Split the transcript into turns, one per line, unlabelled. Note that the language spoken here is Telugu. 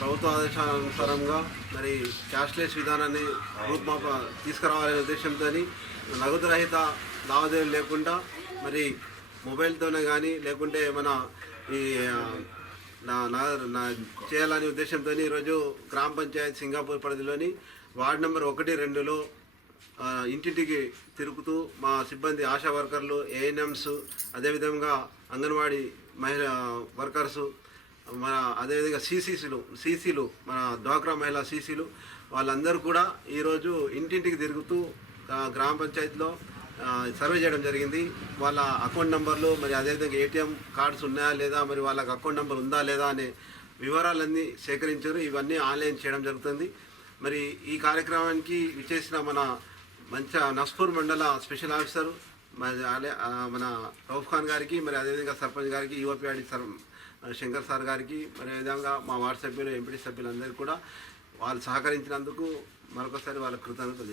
ప్రభుత్వ ఆదేశానుసారంగా మరి క్యాష్లెస్ విధానాన్ని రూపుమాప తీసుకురావాలనే ఉద్దేశంతో నగదు రహిత లావాదేవీలు లేకుండా మరి మొబైల్తోనే కానీ లేకుంటే మన ఈ నా నా చేయాలనే ఉద్దేశంతో ఈరోజు గ్రామ పంచాయత్ సింగాపూర్ పరిధిలోని వార్డు నెంబర్ ఒకటి రెండులో ఇంటింటికి తిరుగుతూ మా సిబ్బంది ఆశా వర్కర్లు ఏఎన్ఎంస్ అదేవిధంగా అంగన్వాడీ మహిళా వర్కర్సు మన అదేవిధంగా సీసీసీలు సీసీలు మన డ్వాక్రా మహిళా సీసీలు వాళ్ళందరూ కూడా ఈరోజు ఇంటింటికి తిరుగుతూ గ్రామ పంచాయతీలో సర్వే చేయడం జరిగింది. వాళ్ళ అకౌంట్ నెంబర్లు మరి అదేవిధంగా ఏటీఎం కార్డ్స్ ఉన్నాయా లేదా మరి వాళ్ళకి అకౌంట్ నెంబర్ ఉందా లేదా అనే వివరాలన్నీ సేకరించారు. ఇవన్నీ ఆన్లైన్ చేయడం జరుగుతుంది. మరి ఈ కార్యక్రమానికి విచ్చేసిన మన మంచ నస్పూర్ మండల స్పెషల్ ఆఫీసర్ మరి మన రౌఫ్ ఖాన్ గారికి మరి అదేవిధంగా సర్పంచ్ గారికి యువపిఆడి సర్ శంకర్ సార్ గారికి మరి విధంగా మా వార్డు సభ్యులు ఎంపీటీ సభ్యులందరికీ కూడా వాళ్ళు సహకరించినందుకు మరొకసారి వాళ్ళ కృతజ్ఞతలు